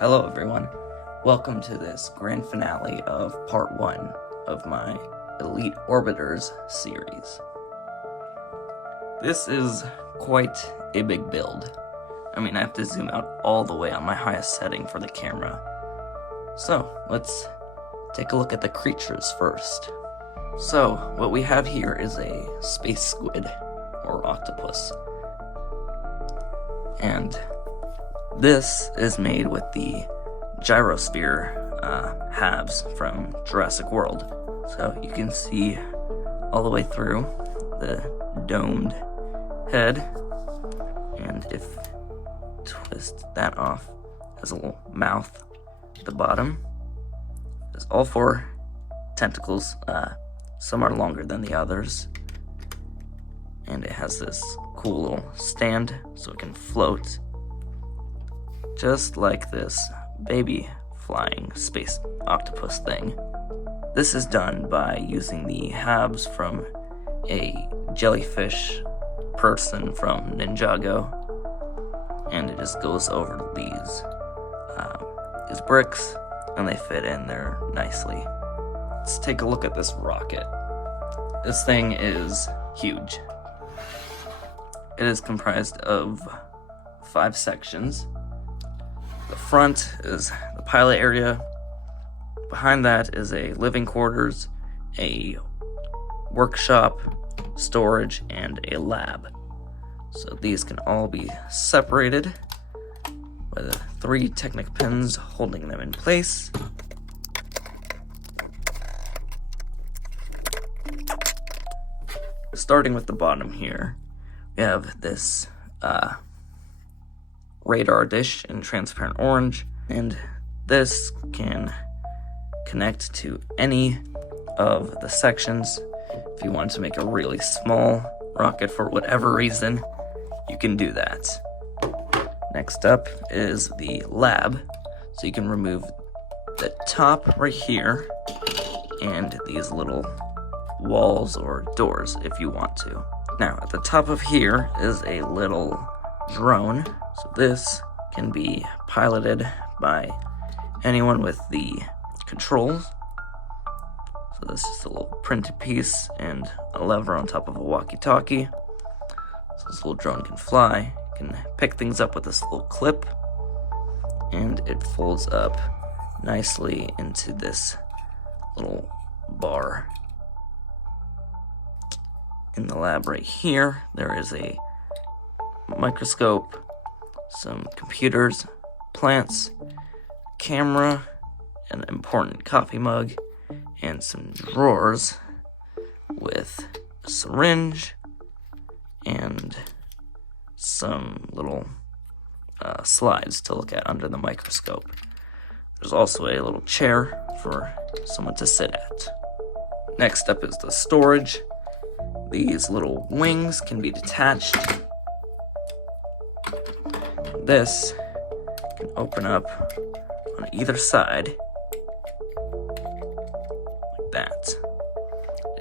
Hello everyone, welcome to this grand finale of part 1 of my Elite Orbiters series. This is quite a big build. I have to zoom out all the way on my highest setting for the camera. So, let's take a look at the creatures first. So, what we have here is a space squid, or octopus. And this is made with the gyrosphere halves from Jurassic World. So you can see all the way through the domed head, and if twist that off, has a little mouth at the bottom. There's all 4 tentacles, some are longer than the others, and it has this cool little stand so it can float, just like this baby flying space octopus thing. This is done by using the halves from a jellyfish person from Ninjago, and it just goes over these bricks, and they fit in there nicely. Let's take a look at this rocket. This thing is huge. It is comprised of 5 sections. The front is the pilot area. Behind that is a living quarters, a workshop, storage, and a lab. So these can all be separated by the 3 Technic pins holding them in place. Starting with the bottom here, we have this radar dish in transparent orange, and this can connect to any of the sections. If you want to make a really small rocket for whatever reason, you can do that. Next up is the lab, so you can remove the top right here and these little walls or doors if you want to. Now, at the top of here is a little drone, so this can be piloted by anyone with the controls. So this is a little printed piece and a lever on top of a walkie-talkie. So this little drone can fly, can pick things up with this little clip, and it folds up nicely into this little bar. In the lab right here, there is a microscope, some computers, plants, camera, an important coffee mug, and some drawers with a syringe and some little slides to look at under the microscope. There's also a little chair for someone to sit at. Next up is the storage. These little wings can be detached. This can open up on either side, like that.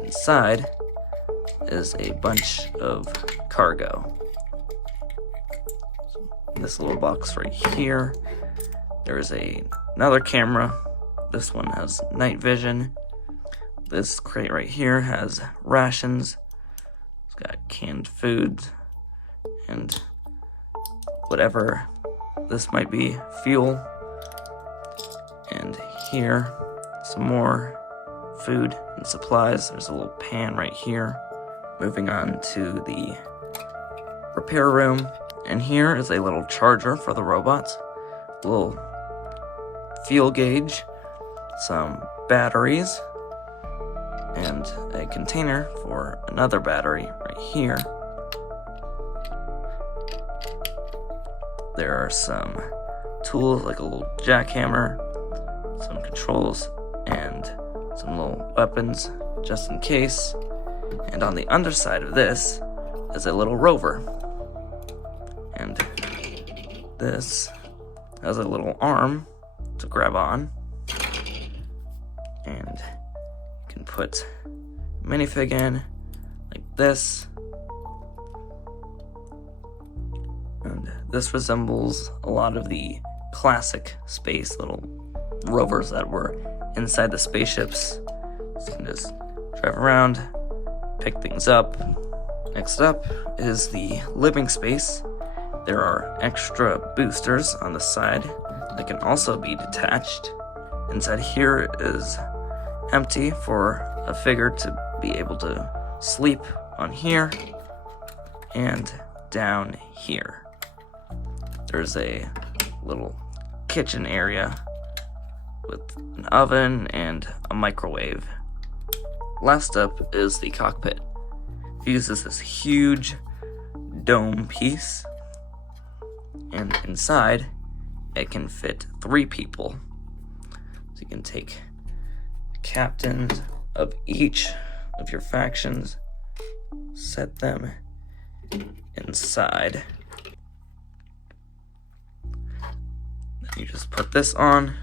Inside is a bunch of cargo. In this little box right here, there is another camera. This one has night vision. This crate right here has rations. It's got canned food and whatever this might be, fuel. And here, some more food and supplies. There's a little pan right here. Moving on to the repair room. And here is a little charger for the robots. A little fuel gauge, some batteries, and a container for another battery right here. There are some tools like a little jackhammer, some controls, and some little weapons just in case. And on the underside of this is a little rover. And this has a little arm to grab on. And you can put a minifig in like this. And this resembles a lot of the classic space little rovers that were inside the spaceships. So you can just drive around, pick things up. Next up is the living space. There are extra boosters on the side that can also be detached. Inside here is empty for a figure to be able to sleep on here and down here. There's a little kitchen area with an oven and a microwave. Last up is the cockpit. It uses this huge dome piece, and inside it can fit 3 people. So you can take the captains of each of your factions, set them inside. Then you just put this on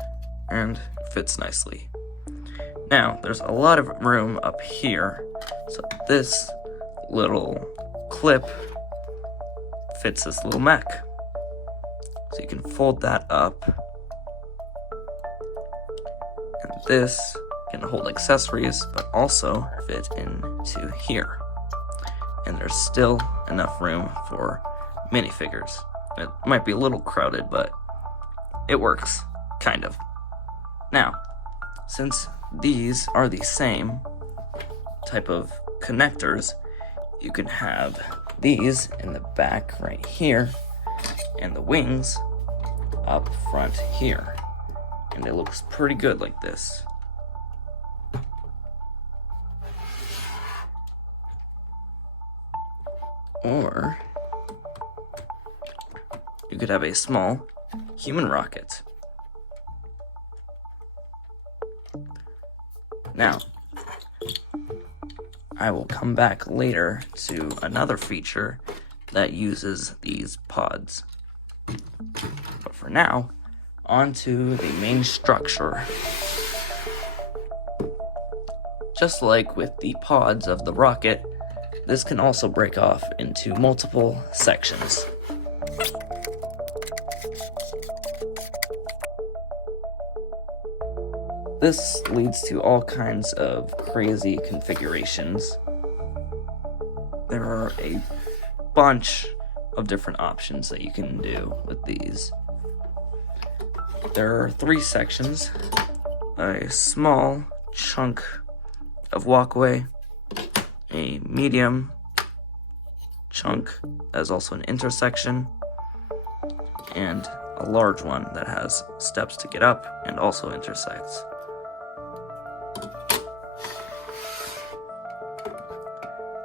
and it fits nicely. Now, there's a lot of room up here, so this little clip fits this little mech. So you can fold that up, and this can hold accessories, but also fit into here. And there's still enough room for minifigures. It might be a little crowded, but it works, kind of. Now, since these are the same type of connectors, you can have these in the back right here, and the wings up front here. And it looks pretty good like this. Or you could have a small human rocket. Now, I will come back later to another feature that uses these pods. But for now, on to the main structure. Just like with the pods of the rocket, this can also break off into multiple sections. This leads to all kinds of crazy configurations. There are a bunch of different options that you can do with these. There are 3 sections, a small chunk of walkway, a medium chunk that is also an intersection, and a large one that has steps to get up and also intersects.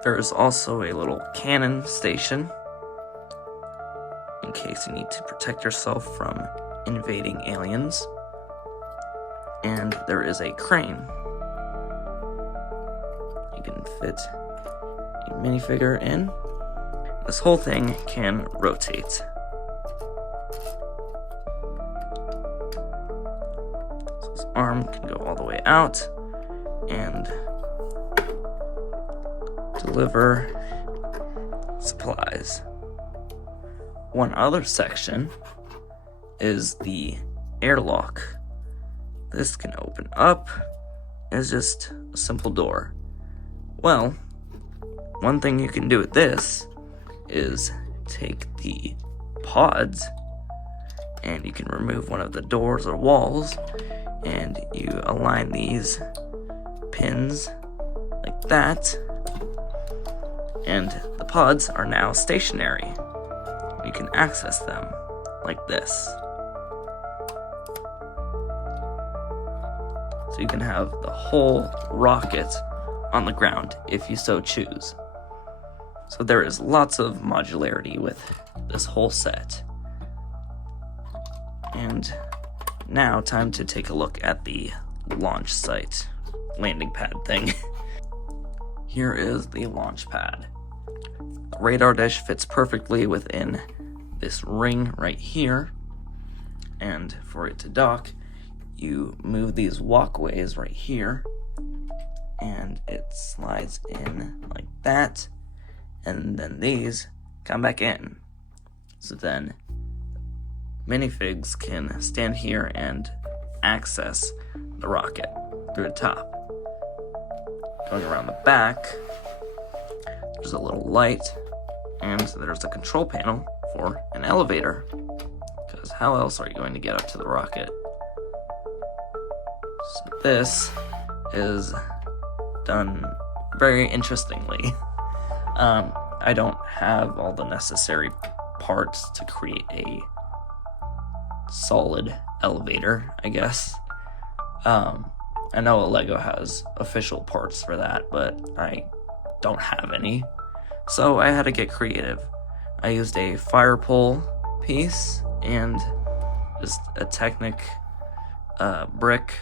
There is also a little cannon station in case you need to protect yourself from invading aliens. And there is a crane. You can fit a minifigure in. This whole thing can rotate. So this arm can go all the way out and deliver supplies. One other section is the airlock. This can open up. It's just a simple door. Well, one thing you can do with this is take the pods and you can remove one of the doors or walls, and you align these pins like that, and the pods are now stationary. You can access them like this. So you can have the whole rocket on the ground if you so choose. So there is lots of modularity with this whole set. And now time to take a look at the launch site, landing pad thing. Here is the launch pad. The radar dish fits perfectly within this ring right here, and for it to dock, you move these walkways right here, and it slides in like that, and then these come back in. So then minifigs can stand here and access the rocket through the top. Going around the back, there's a little light, and there's a control panel for an elevator, because how else are you going to get up to the rocket? So this is done very interestingly. I don't have all the necessary parts to create a solid elevator, I guess. I know Lego has official parts for that, but I don't have any. So I had to get creative. I used a fire pole piece and just a Technic brick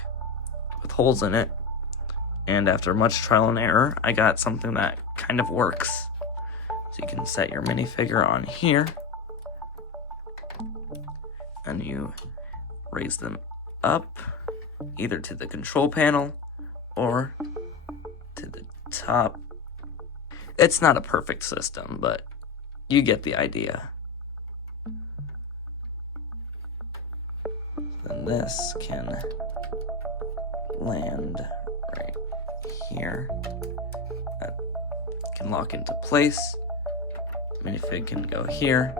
with holes in it. And after much trial and error, I got something that kind of works. So you can set your minifigure on here, and you raise them up either to the control panel or to the top. It's not a perfect system, but you get the idea. Then this can land right here. That can lock into place. Minifig can go here.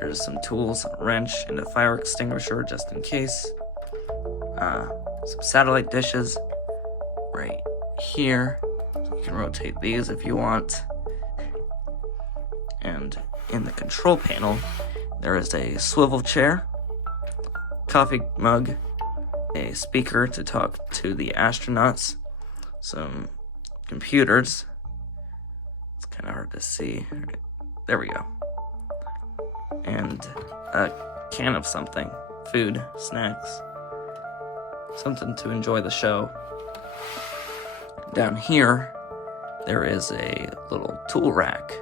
There's some tools, a wrench, and a fire extinguisher just in case. Some satellite dishes right here. You can rotate these if you want. And in the control panel, there is a swivel chair, coffee mug, a speaker to talk to the astronauts, some computers. It's kind of hard to see. There we go. And a can of something. Food, snacks. Something to enjoy the show. Down here, there is a little tool rack.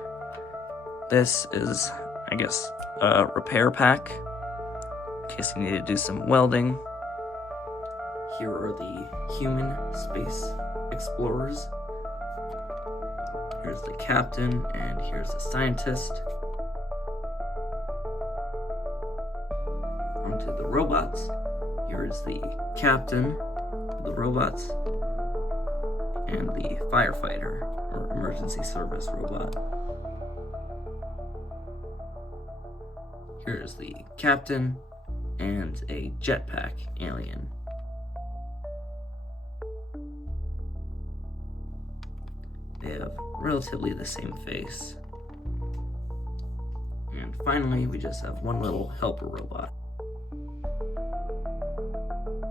This is, I guess, a repair pack, in case you need to do some welding. Here are the human space explorers. Here's the captain, and here's the scientist. Onto the robots. Here's the captain of the robots, and the firefighter, or emergency service robot. Here's the captain, and a jetpack alien. They have relatively the same face. And finally, we just have one little helper robot.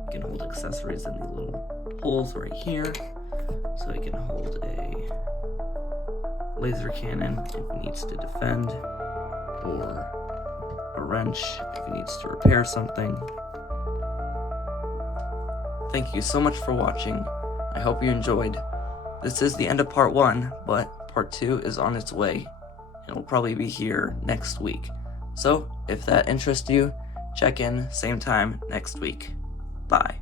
You can hold accessories in the little holes right here. So you can hold a laser cannon if it needs to defend, or a wrench if it needs to repair something. Thank you so much for watching. I hope you enjoyed. This is the end of part 1, but part 2 is on its way, and will probably be here next week. So, if that interests you, check in same time next week. Bye.